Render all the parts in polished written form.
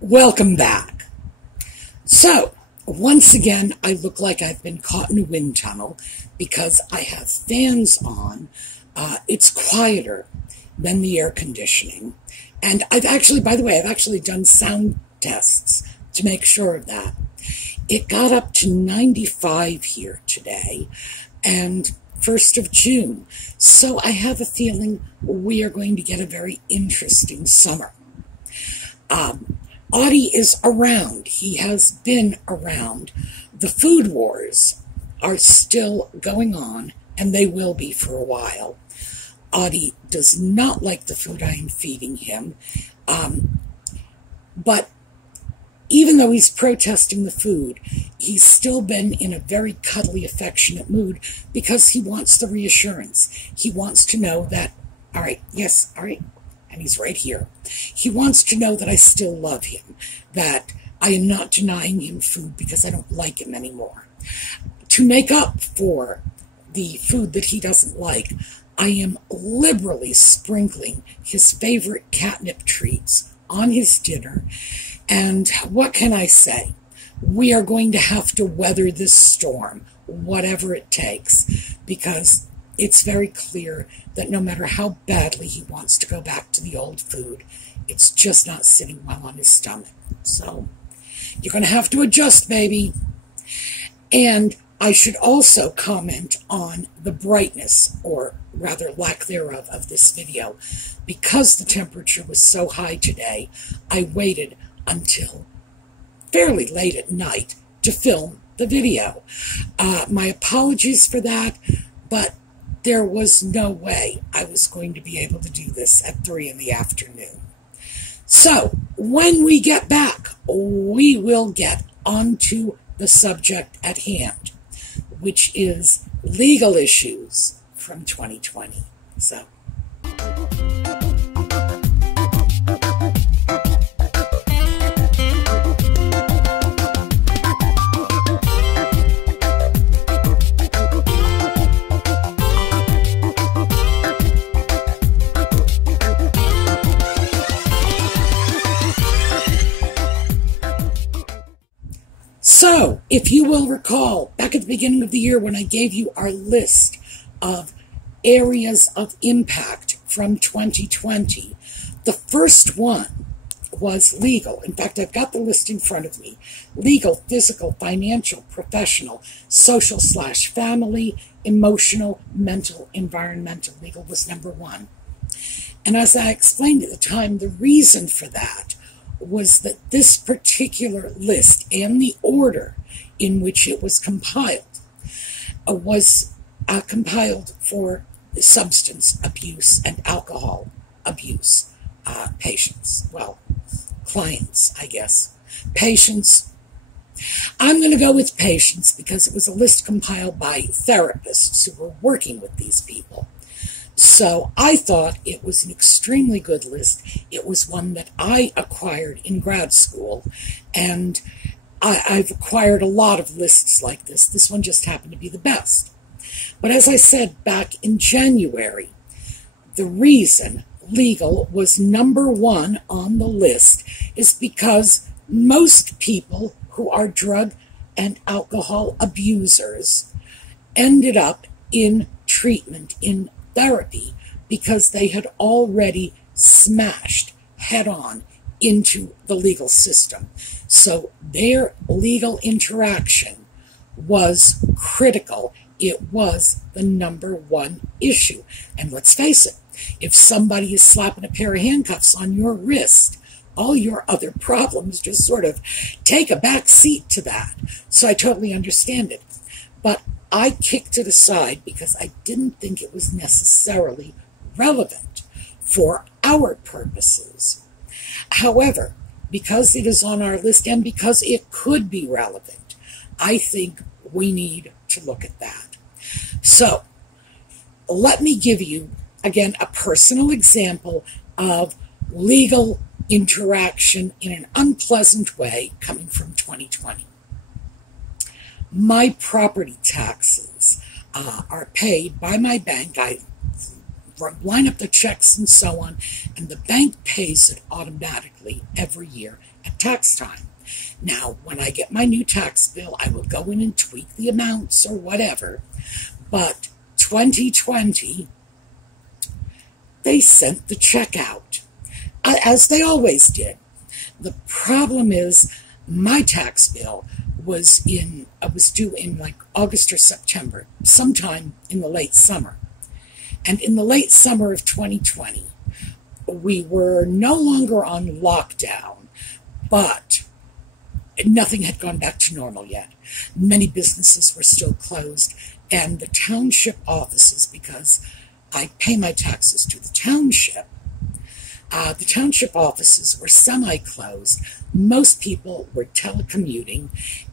Welcome back. So, once again, I look like I've been caught in a wind tunnel because I have fans on. It's quieter than the air conditioning. And I've actually done sound tests to make sure of that. It got up to 95 here today, and 1st of June. So I have a feeling we are going to get a very interesting summer. Audie is around. He has been around. The food wars are still going on, and they will be for a while. Audie does not like the food I am feeding him, but even though he's protesting the food, he's still been in a very cuddly, affectionate mood because he wants the reassurance. He wants to know that, all right, yes, all right, and he's right here. He wants to know that I still love him, that I am not denying him food because I don't like him anymore. To make up for the food that he doesn't like, I am liberally sprinkling his favorite catnip treats on his dinner. And what can I say? We are going to have to weather this storm, whatever it takes, because it's very clear that no matter how badly he wants to go back to the old food, it's just not sitting well on his stomach. So you're going to have to adjust, baby. And I should also comment on the brightness, or rather lack thereof, of this video. Because the temperature was so high today, I waited until fairly late at night to film the video. My apologies for that, but there was no way I was going to be able to do this at 3 in the afternoon. So, when we get back, we will get onto the subject at hand, which is legal issues from 2020. So. So, if you will recall, back at the beginning of the year when I gave you our list of areas of impact from 2020, the first one was legal. In fact, I've got the list in front of me. Legal, physical, financial, professional, social/family, emotional, mental, environmental. Legal was number 1. And as I explained at the time, the reason for that was that this particular list and the order in which it was compiled was compiled for substance abuse and alcohol abuse patients. Well, clients, I guess. Patients. I'm going to go with patients because it was a list compiled by therapists who were working with these people. So I thought it was an extremely good list. It was one that I acquired in grad school, and I've acquired a lot of lists like this. This one just happened to be the best. But as I said back in January, the reason legal was number 1 on the list is because most people who are drug and alcohol abusers ended up in treatment, in therapy, because they had already smashed head-on into the legal system. So their legal interaction was critical. It was the number 1 issue. And let's face it, if somebody is slapping a pair of handcuffs on your wrist, all your other problems just sort of take a back seat to that. So I totally understand it. But I kicked it aside because I didn't think it was necessarily relevant for our purposes. However, because it is on our list and because it could be relevant, I think we need to look at that. So, let me give you, again, a personal example of legal interaction in an unpleasant way coming from 2020. My property taxes are paid by my bank. I line up the checks and so on, and the bank pays it automatically every year at tax time. Now, when I get my new tax bill, I will go in and tweak the amounts or whatever, but 2020, they sent the check out, as they always did. The problem is my tax bill was due in like August or September, sometime in the late summer. And in the late summer of 2020, we were no longer on lockdown, but nothing had gone back to normal yet. Many businesses were still closed, and the township offices, because I pay my taxes to the township offices were semi-closed. Most people were telecommuting,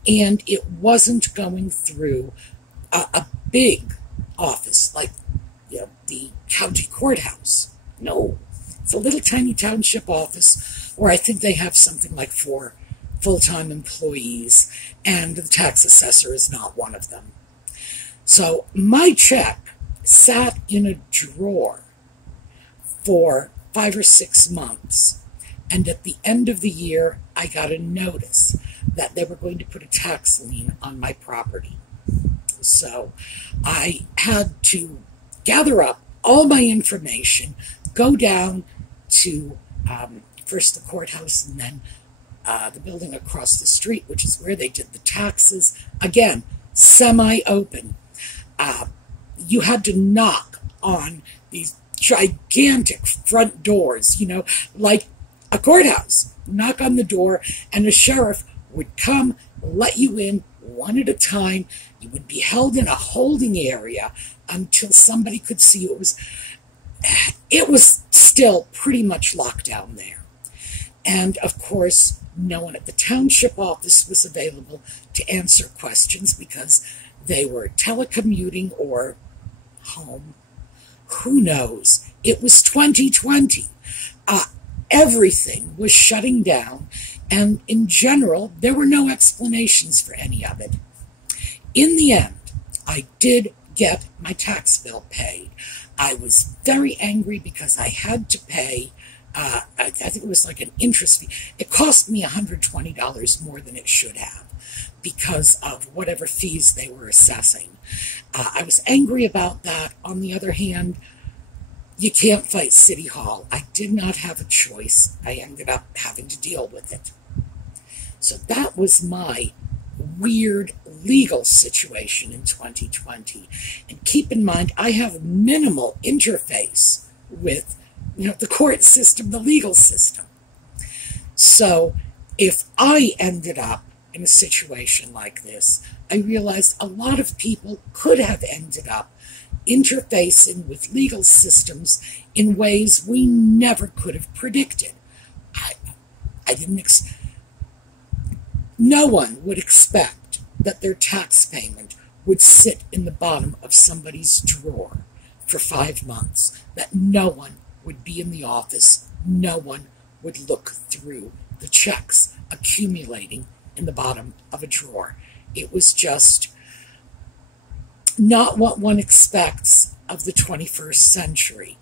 and it wasn't going through a big office like the county courthouse. No, it's a little tiny township office where I think they have something like 4 full-time employees, and the tax assessor is not one of them. So my check sat in a drawer for 5 or 6 months, and at the end of the year, I got a notice that they were going to put a tax lien on my property. So I had to gather up all my information, go down to first the courthouse and then the building across the street, which is where they did the taxes. Again, semi-open. You had to knock on these gigantic front doors, like a courthouse. Knock on the door, and a sheriff would come, let you in one at a time. You would be held in a holding area until somebody could see you. It was still pretty much locked down there. And, of course, no one at the township office was available to answer questions because they were telecommuting or home. Who knows? It was 2020. Everything was shutting down, and in general, there were no explanations for any of it. In the end, I did get my tax bill paid. I was very angry because I had to pay, I think it was like an interest fee. It cost me $120 more than it should have because of whatever fees they were assessing. I was angry about that. On the other hand, you can't fight City Hall. I did not have a choice. I ended up having to deal with it. So that was my weird legal situation in 2020. And keep in mind, I have minimal interface with the court system, the legal system. So if I ended up in a situation like this, I realized a lot of people could have ended up interfacing with legal systems in ways we never could have predicted. No one would expect that their tax payment would sit in the bottom of somebody's drawer for 5 months, that no one would be in the office, no one would look through the checks accumulating in the bottom of a drawer. It was just not what one expects of the 21st century.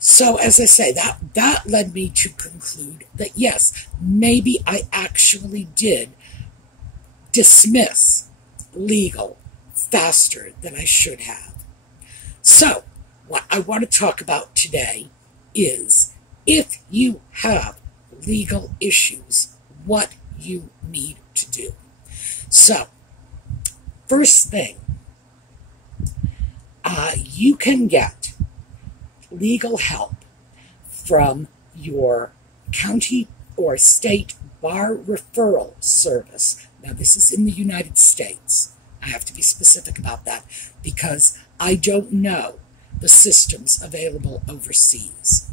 So, as I say, that led me to conclude that, yes, maybe I actually did dismiss legal faster than I should have. So, what I want to talk about today is if you have legal issues, what you need to do. So, first thing, you can get legal help from your county or state bar referral service. Now, this is in the United States. I have to be specific about that because I don't know the systems available overseas.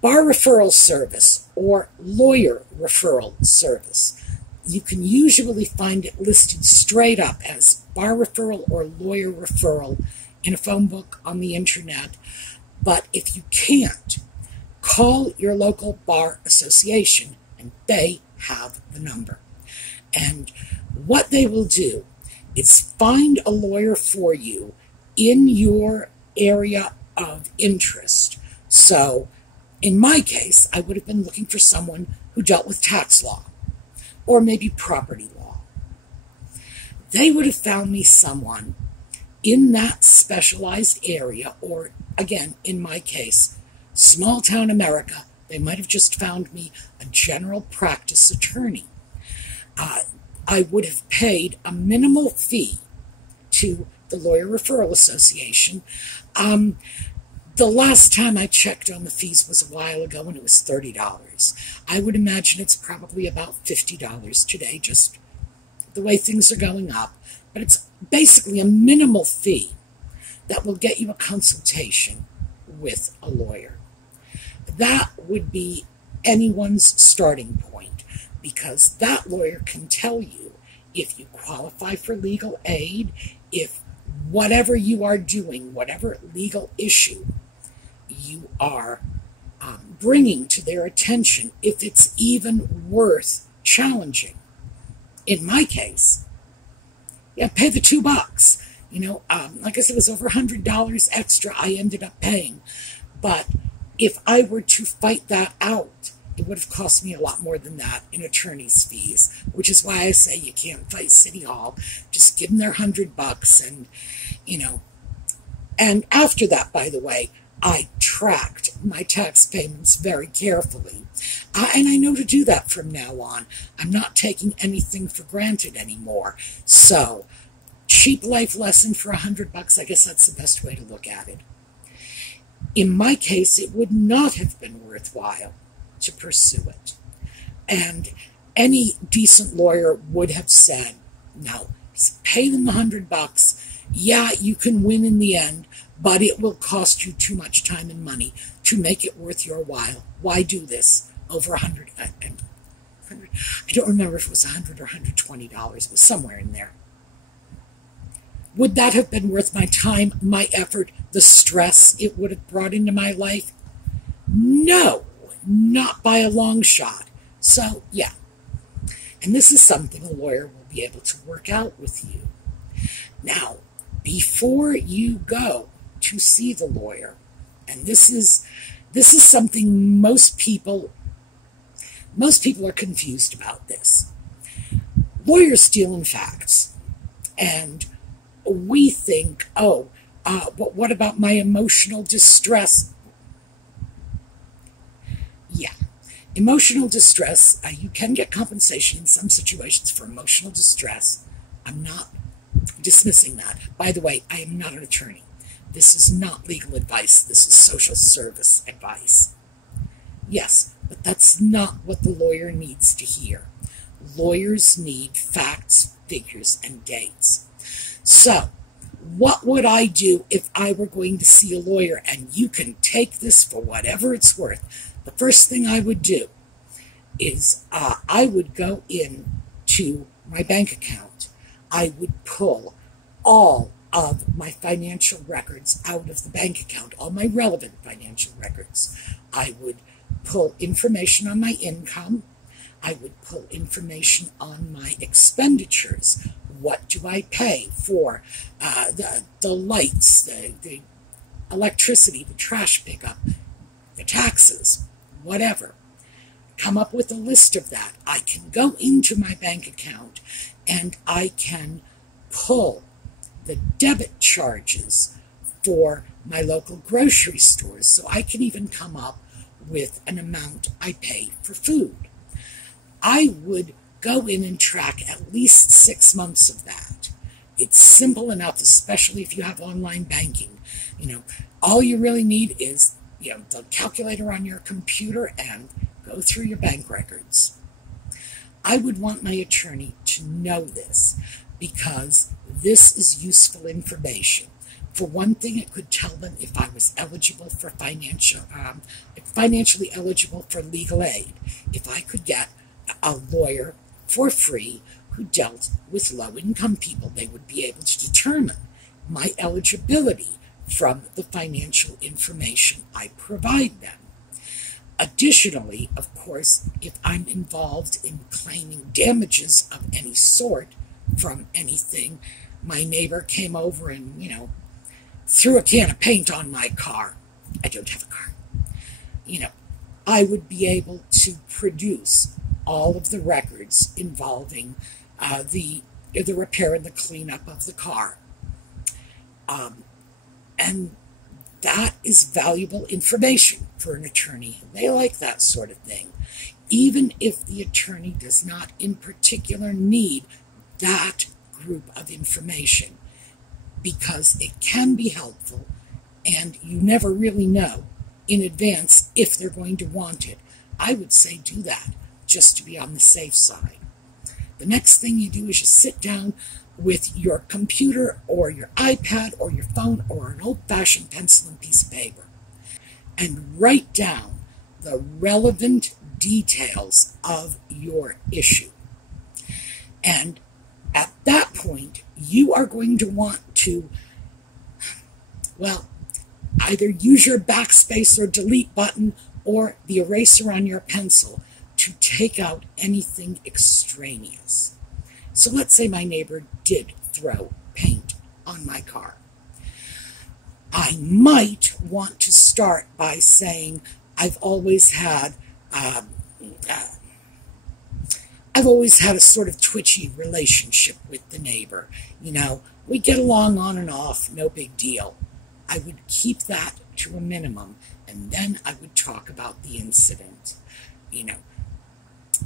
Bar referral service or lawyer referral service. You can usually find it listed straight up as bar referral or lawyer referral in a phone book on the internet. But if you can't, call your local bar association and they have the number. And what they will do is find a lawyer for you in your area of interest. So in my case, I would have been looking for someone who dealt with tax law or maybe property law. They would have found me someone in that specialized area, or again, in my case, small town America. They might have just found me a general practice attorney. I would have paid a minimal fee to the Lawyer Referral Association. The last time I checked on the fees was a while ago, and it was $30. I would imagine it's probably about $50 today, just the way things are going up. But it's basically a minimal fee that will get you a consultation with a lawyer. That would be anyone's starting point, because that lawyer can tell you if you qualify for legal aid, if whatever you are doing, whatever legal issue you are bringing to their attention, if it's even worth challenging. In my case, yeah, pay the $2. Like I said, it was over $100 extra I ended up paying. But if I were to fight that out, it would have cost me a lot more than that in attorney's fees, which is why I say you can't fight City Hall. Just give them their $100 and, And after that, by the way, I tracked my tax payments very carefully. And I know to do that from now on. I'm not taking anything for granted anymore. So, cheap life lesson for $100, I guess that's the best way to look at it. In my case, it would not have been worthwhile to pursue it. And any decent lawyer would have said, no, pay them the $100. Yeah, you can win in the end, but it will cost you too much time and money to make it worth your while. Why do this? Over $100. I don't remember if it was $100 or $120. It was somewhere in there. Would that have been worth my time, my effort, the stress it would have brought into my life? No, not by a long shot. So, yeah. And this is something a lawyer will be able to work out with you. Now, before you go to see the lawyer, and this is something most people are confused about this. Lawyers deal in facts, and we think, but what about my emotional distress? Yeah, emotional distress, you can get compensation in some situations for emotional distress. I'm not dismissing that. By the way, I am not an attorney. This is not legal advice. This is social service advice. Yes, but that's not what the lawyer needs to hear. Lawyers need facts, figures, and dates. So, what would I do if I were going to see a lawyer? And you can take this for whatever it's worth. The first thing I would do is I would go into my bank account. I would pull all of my financial records out of the bank account, all my relevant financial records. I would pull information on my income. I would pull information on my expenditures. What do I pay for the lights, the electricity, the trash pickup, the taxes, whatever. Come up with a list of that. I can go into my bank account and I can pull the debit charges for my local grocery stores. So I can even come up with an amount I pay for food. I would go in and track at least 6 months of that. It's simple enough, especially if you have online banking. All you really need is, the calculator on your computer and go through your bank records. I would want my attorney to know this because this is useful information. For one thing, it could tell them if I was eligible for financially eligible for legal aid. If I could get a lawyer for free who dealt with low-income people, they would be able to determine my eligibility from the financial information I provide them. Additionally, of course, if I'm involved in claiming damages of any sort from anything, my neighbor came over and, threw a can of paint on my car, I don't have a car, I would be able to produce all of the records involving the repair and the cleanup of the car. And that is valuable information for an attorney. They like that sort of thing, even if the attorney does not in particular need that group of information, because it can be helpful, and you never really know in advance if they're going to want it. I would say do that, just to be on the safe side. The next thing you do is you sit down with your computer or your iPad or your phone or an old-fashioned pencil and piece of paper and write down the relevant details of your issue. And at that point, you are going to want to, either use your backspace or delete button or the eraser on your pencil to take out anything extraneous. So let's say my neighbor did throw paint on my car. I might want to start by saying I've always had a sort of twitchy relationship with the neighbor. We get along on and off, no big deal. I would keep that to a minimum, and then I would talk about the incident.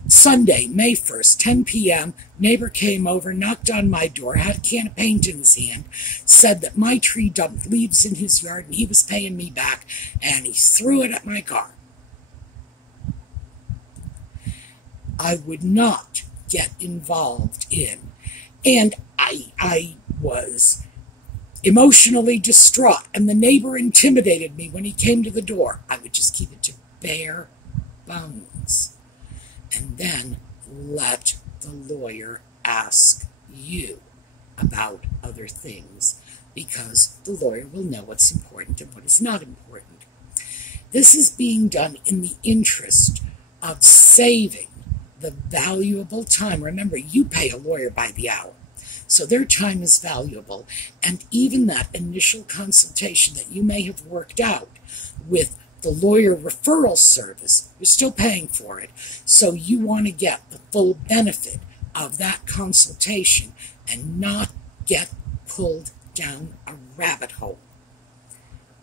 Sunday, May 1st, 10 p.m., neighbor came over, knocked on my door, had a can of paint in his hand, said that my tree dumped leaves in his yard and he was paying me back, and he threw it at my car. I would not get involved in, and I was emotionally distraught, and the neighbor intimidated me when he came to the door. I would just keep it to bare bones. And then let the lawyer ask you about other things, because the lawyer will know what's important and what is not important. This is being done in the interest of saving the valuable time. Remember, you pay a lawyer by the hour, so their time is valuable. And even that initial consultation that you may have worked out with the lawyer referral service, you're still paying for it. So you want to get the full benefit of that consultation and not get pulled down a rabbit hole.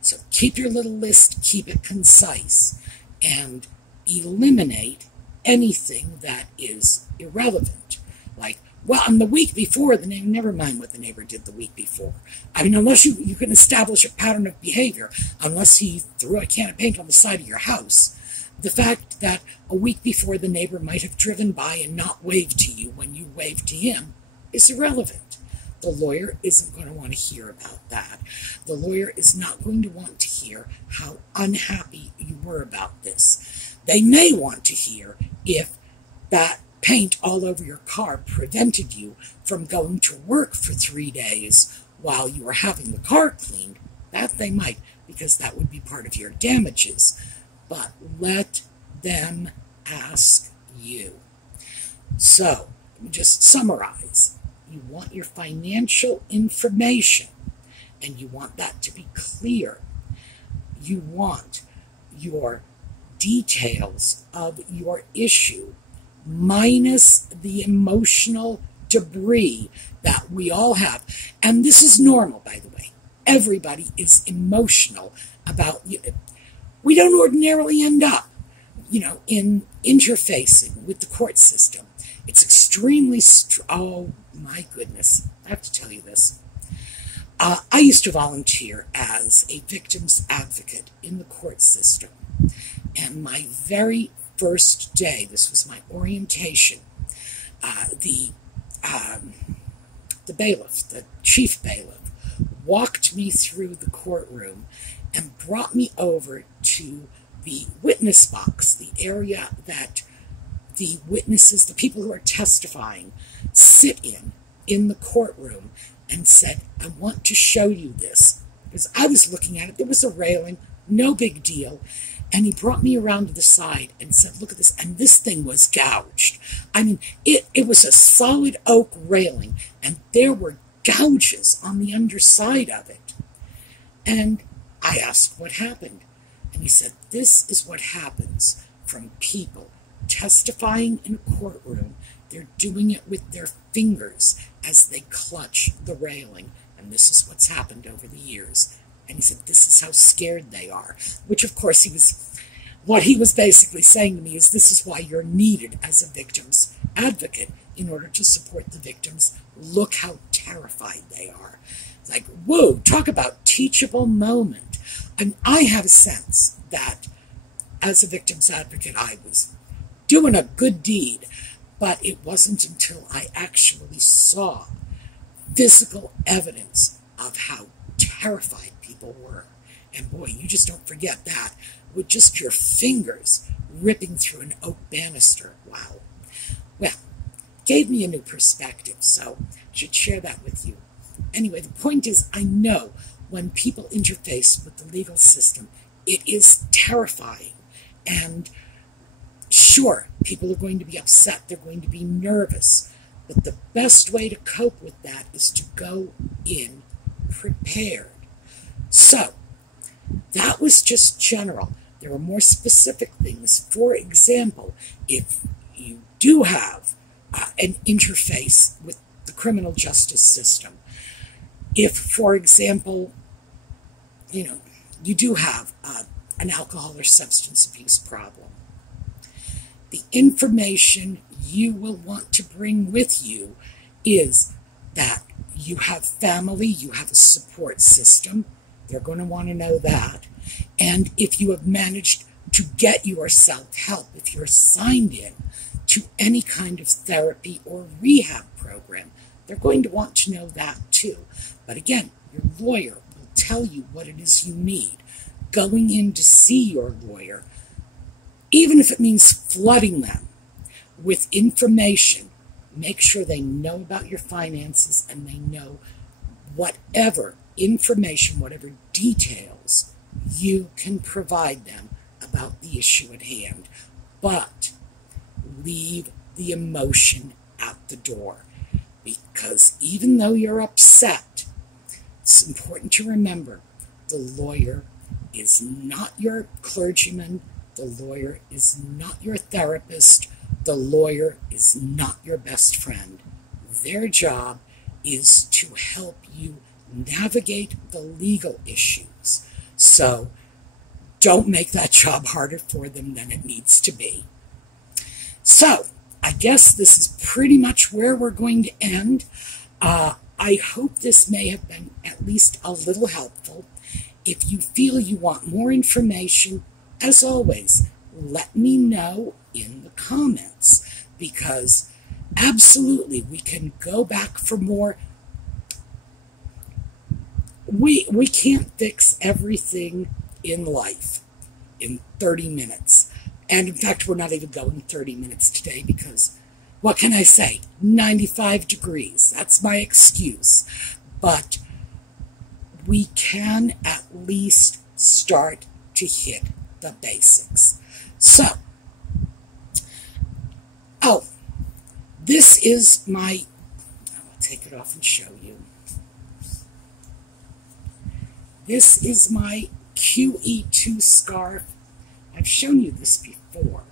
So keep your little list, keep it concise, and eliminate anything that is irrelevant. Like, on the week before, the neighbor, never mind what the neighbor did the week before. Unless you can establish a pattern of behavior, unless he threw a can of paint on the side of your house, the fact that a week before the neighbor might have driven by and not waved to you when you waved to him is irrelevant. The lawyer isn't going to want to hear about that. The lawyer is not going to want to hear how unhappy you were about this. They may want to hear if that paint all over your car prevented you from going to work for 3 days while you were having the car cleaned. That they might, because that would be part of your damages. But let them ask you. So, let me just summarize. You want your financial information, and you want that to be clear. You want your details of your issue, minus the emotional debris that we all have. And this is normal, by the way. Everybody is emotional about it. We don't ordinarily end up, in interfacing with the court system. It's extremely, oh my goodness, I have to tell you this. I used to volunteer as a victim's advocate in the court system. And my very first day, this was my orientation, the bailiff, the chief bailiff, walked me through the courtroom and brought me over to the witness box, the area that the witnesses, the people who are testifying, sit in the courtroom, and said, I want to show you this. Because I was looking at it, there was a railing, no big deal. And he brought me around to the side and said, look at this. And this thing was gouged. It was a solid oak railing, and there were gouges on the underside of it. And I asked what happened. And he said, this is what happens from people testifying in a courtroom. They're doing it with their fingers as they clutch the railing. And this is what's happened over the years. And he said, this is how scared they are. Which, of course, what he was basically saying to me is this is why you're needed as a victim's advocate in order to support the victims. Look how terrified they are. It's like, whoa, talk about teachable moment. And I have a sense that as a victim's advocate, I was doing a good deed, but it wasn't until I actually saw physical evidence of how terrified people were. And boy, you just don't forget that with just your fingers ripping through an oak banister. Wow. Well, gave me a new perspective, so I should share that with you. Anyway, the point is, I know when people interface with the legal system, it is terrifying. And sure, people are going to be upset, they're going to be nervous, but the best way to cope with that is to go in prepared. So, that was just general. There are more specific things. For example, if you do have an interface with the criminal justice system, if, for example, you do have an alcohol or substance abuse problem, the information you will want to bring with you is that you have family, you have a support system. They're going to want to know that. And if you have managed to get yourself help, if you're signed in to any kind of therapy or rehab program, they're going to want to know that too. But again, your lawyer will tell you what it is you need. Going in to see your lawyer, even if it means flooding them with information, make sure they know about your finances and they know whatever information, whatever details you can provide them about the issue at hand. But leave the emotion at the door, because even though you're upset, it's important to remember the lawyer is not your clergyman, the lawyer is not your therapist, the lawyer is not your best friend. Their job is to help you navigate the legal issues. So don't make that job harder for them than it needs to be. So I guess this is pretty much where we're going to end. I hope this may have been at least a little helpful. If you feel you want more information, as always, let me know in the comments, because absolutely we can go back for more. We can't fix everything in life in 30 minutes. And in fact, we're not even going 30 minutes today because, what can I say? 95 degrees. That's my excuse. But we can at least start to hit the basics. So, this is my, I'll take it off and show you. This is my QE2 scarf. I've shown you this before.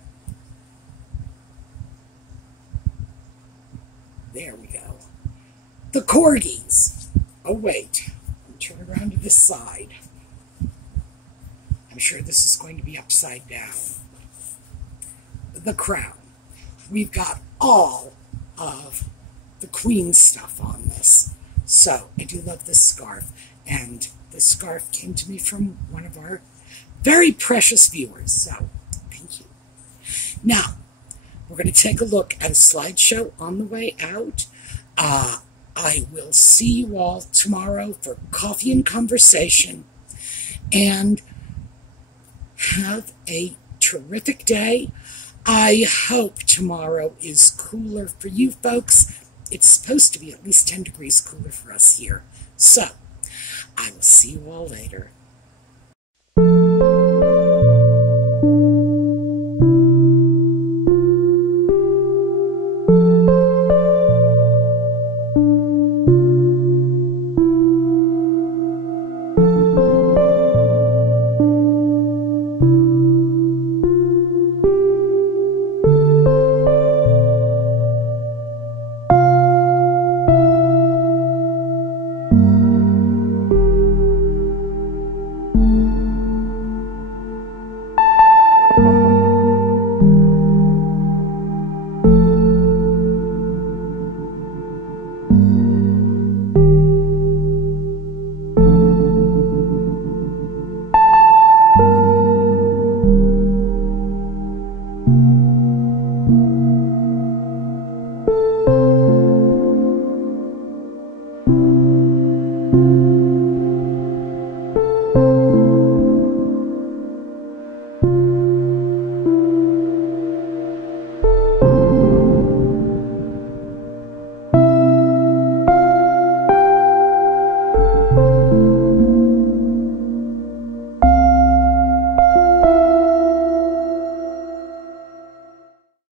There we go. The corgis. Oh, wait. Let me turn around to this side. I'm sure this is going to be upside down. The crown. We've got all of the Queen stuff on this. So, I do love this scarf. And the scarf came to me from one of our very precious viewers. So, thank you. Now, we're going to take a look at a slideshow on the way out. I will see you all tomorrow for coffee and conversation. And have a terrific day. I hope tomorrow is cooler for you folks. It's supposed to be at least 10 degrees cooler for us here. So, I will see you all later.